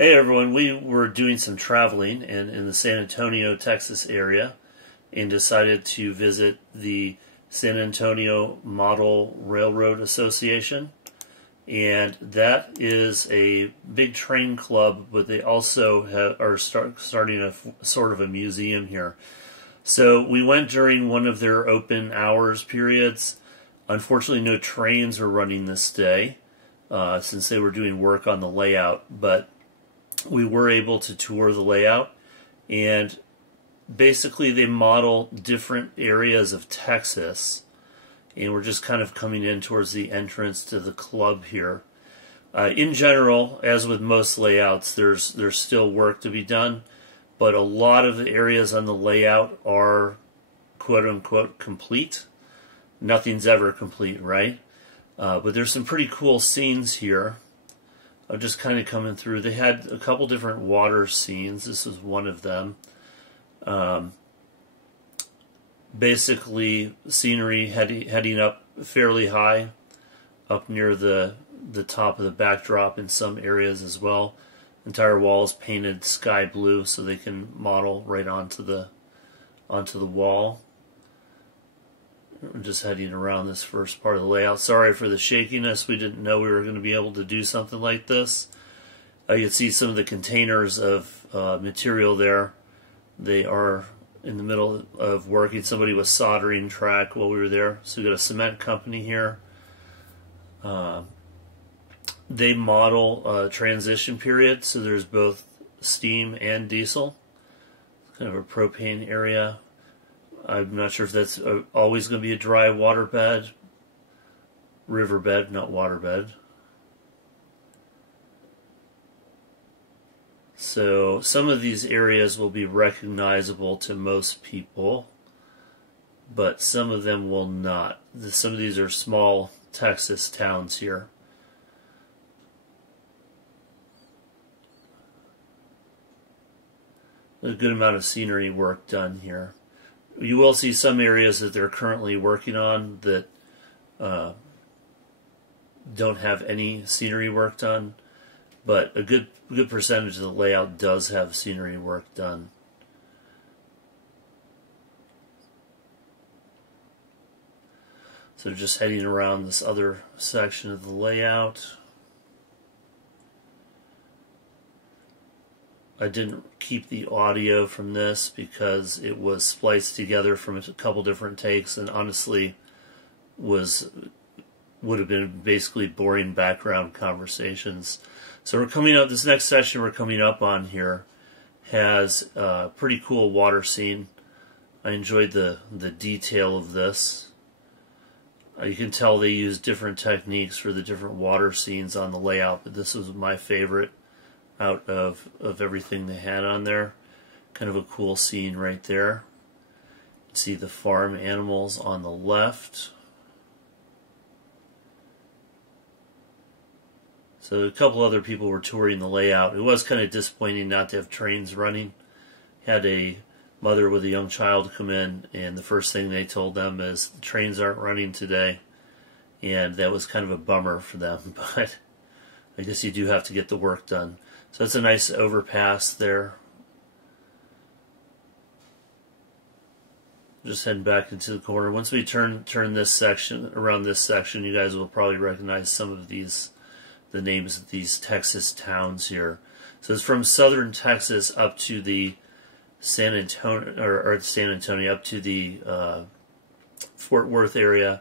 Hey everyone, we were doing some traveling in the San Antonio, Texas area and decided to visit the San Antonio Model Railroad Association. And that is a big train club, but they also are starting a sort of a museum here. So we went during one of their open hours periods. Unfortunately, no trains were running this day since they were doing work on the layout, but we were able to tour the layout, and basically they model different areas of Texas, and we're just kind of coming in towards the entrance to the club here. In general, as with most layouts, there's still work to be done, but a lot of the areas on the layout are quote-unquote complete. Nothing's ever complete, right? But there's some pretty cool scenes here. I'm just kind of coming through. They had a couple different water scenes. This was one of them. Basically, scenery heading up fairly high, up near the top of the backdrop in some areas as well. Entire walls painted sky blue so they can model right onto the wall. We're just heading around this first part of the layout. Sorry for the shakiness. We didn't know we were going to be able to do something like this. You can see some of the containers of material there. They are in the middle of working. Somebody was soldering track while we were there. So we got a cement company here. They model transition period, so there's both steam and diesel. Kind of a propane area. I'm not sure if that's always going to be a dry waterbed, riverbed, not waterbed. So some of these areas will be recognizable to most people, but some of them will not. Some of these are small Texas towns here. There's a good amount of scenery work done here. You will see some areas that they're currently working on that don't have any scenery work done, but a good percentage of the layout does have scenery work done. So just heading around this other section of the layout. I didn't keep the audio from this because it was spliced together from a couple different takes, and honestly would have been basically boring background conversations. So we're coming up, this next section we're coming up on here has a pretty cool water scene. I enjoyed the detail of this. You can tell they use different techniques for the different water scenes on the layout, but this was my favorite out of everything they had on there. Kind of a cool scene right there. See the farm animals on the left. So a couple other people were touring the layout. It was kind of disappointing not to have trains running. Had a mother with a young child come in, and the first thing they told them is the trains aren't running today, and that was kind of a bummer for them, but I guess you do have to get the work done. So that's a nice overpass there. Just heading back into the corner. Once we turn this section, around this section, you guys will probably recognize some of these, the names of these Texas towns here. So it's from southern Texas up to the San Antonio, up to the Fort Worth area,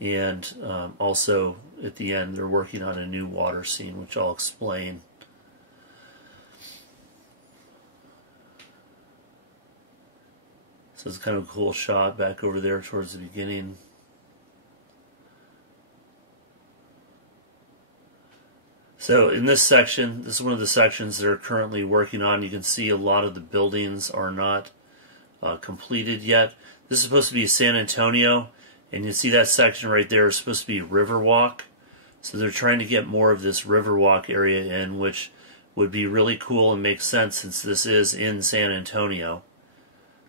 and also at the end they're working on a new water scene, which I'll explain. So it's kind of a cool shot back over there towards the beginning. So in this section, this is one of the sections they're currently working on. You can see a lot of the buildings are not completed yet. This is supposed to be San Antonio, and you see that section right there is supposed to be Riverwalk. So they're trying to get more of this Riverwalk area in, which would be really cool and make sense since this is in San Antonio.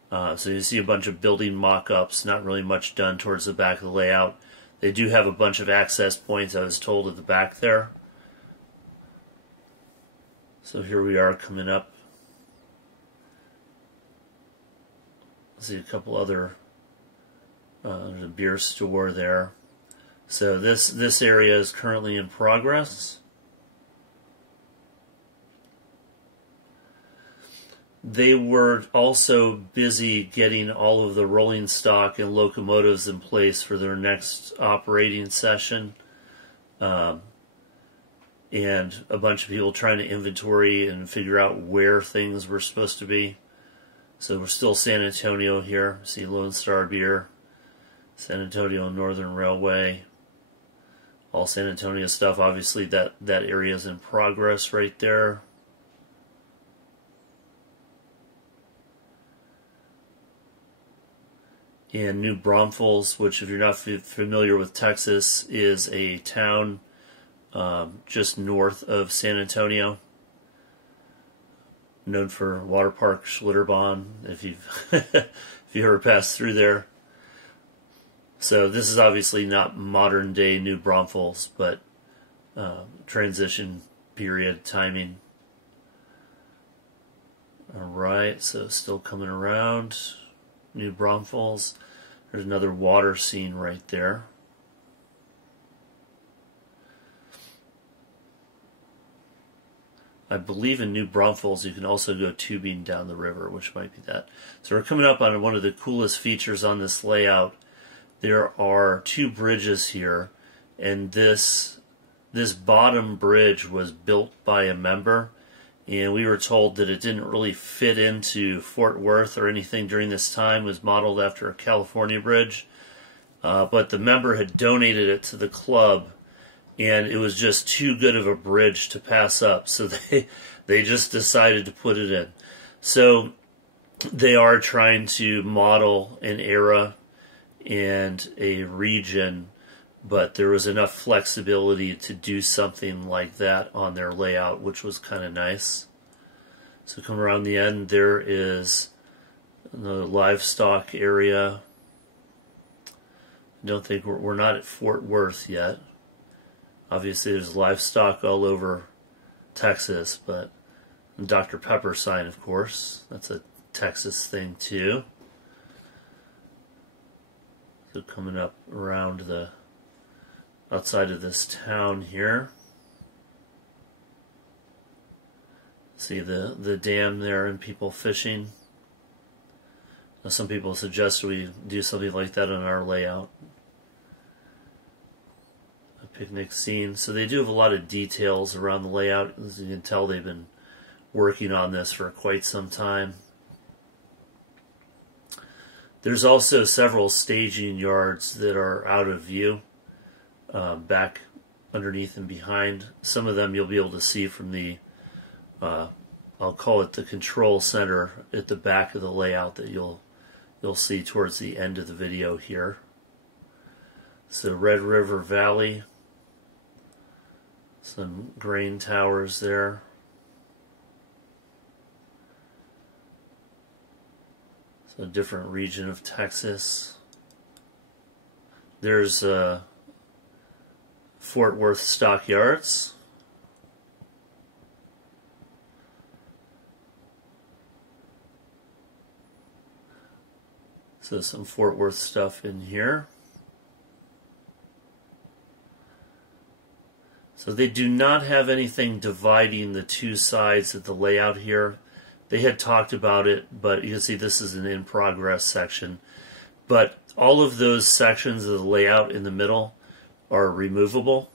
So you see a bunch of building mock-ups, not really much done towards the back of the layout. They do have a bunch of access points, I was told, at the back there. So here we are coming up. See a couple other, there's a beer store there. So this area is currently in progress. They were also busy getting all of the rolling stock and locomotives in place for their next operating session. And a bunch of people trying to inventory and figure out where things were supposed to be. So we're still San Antonio here. See Lone Star Beer, San Antonio Northern Railway, all San Antonio stuff. Obviously that area is in progress right there. And New Braunfels, which if you're not familiar with Texas, is a town just north of San Antonio, known for Water Park Schlitterbahn, if you've if you ever passed through there. So this is obviously not modern day New Braunfels, but transition period timing. Alright, so still coming around. New Braunfels. There's another water scene right there. I believe in New Braunfels you can also go tubing down the river, which might be that. So we're coming up on one of the coolest features on this layout. There are two bridges here, and this bottom bridge was built by a member, and we were told that it didn't really fit into Fort Worth or anything during this time. It was modeled after a California bridge, but the member had donated it to the club, and it was just too good of a bridge to pass up, so they just decided to put it in. So they are trying to model an era and a region, but there was enough flexibility to do something like that on their layout, which was kind of nice. So come around the end, there is the livestock area. I don't think we're not at Fort Worth yet. Obviously there's livestock all over Texas, but the Dr. Pepper sign, of course, that's a Texas thing too. So coming up around the outside of this town here. See the dam there and people fishing. Now some people suggest we do something like that on our layout. A picnic scene. So they do have a lot of details around the layout. As you can tell, they've been working on this for quite some time. There's also several staging yards that are out of view, back underneath and behind. Some of them you'll be able to see from the, I'll call it the control center at the back of the layout that you'll see towards the end of the video here. So Red River Valley, some grain towers there. A different region of Texas. There's Fort Worth Stockyards. So some Fort Worth stuff in here. So they do not have anything dividing the two sides of the layout here. They had talked about it, but you can see this is an in-progress section. But all of those sections of the layout in the middle are removable,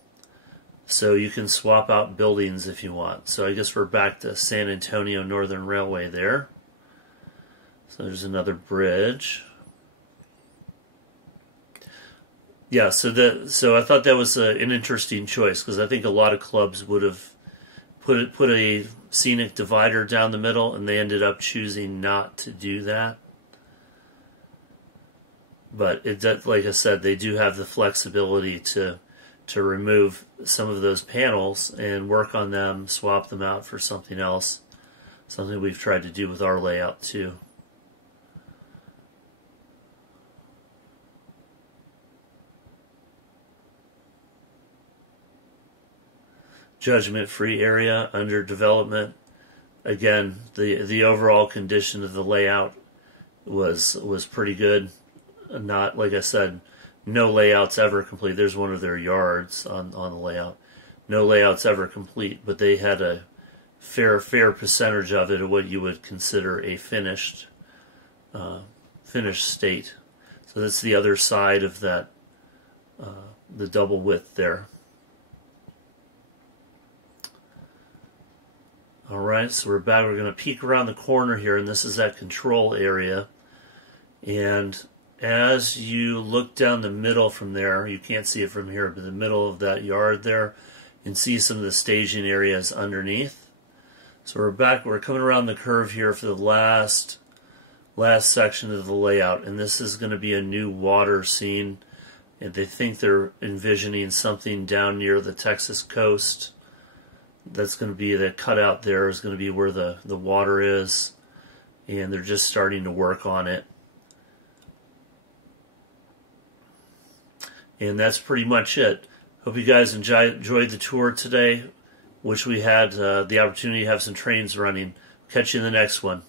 so you can swap out buildings if you want. So I guess we're back to San Antonio Northern Railway there. So there's another bridge. Yeah, so I thought that was an interesting choice, because I think a lot of clubs would have put a scenic divider down the middle, and they ended up choosing not to do that. But it does, like I said, they do have the flexibility to remove some of those panels and work on them, swap them out for something else. Something we've tried to do with our layout too. Judgment-free area under development. again, the overall condition of the layout was pretty good. Not, like I said, no layouts ever complete. There's one of their yards on the layout. No layouts ever complete, but they had a fair percentage of it of what you would consider a finished state. So that's the other side of that, the double width there. Alright, so we're back. We're going to peek around the corner here, and this is that control area. And as you look down the middle from there, you can't see it from here, but the middle of that yard there, you can see some of the staging areas underneath. So we're back, we're coming around the curve here for the last section of the layout, and this is going to be a new water scene. And they think they're envisioning something down near the Texas coast. That's going to be the cutout there is going to be where the water is, and they're just starting to work on it. And that's pretty much it. Hope you guys enjoyed the tour today. Wish we had the opportunity to have some trains running. Catch you in the next one.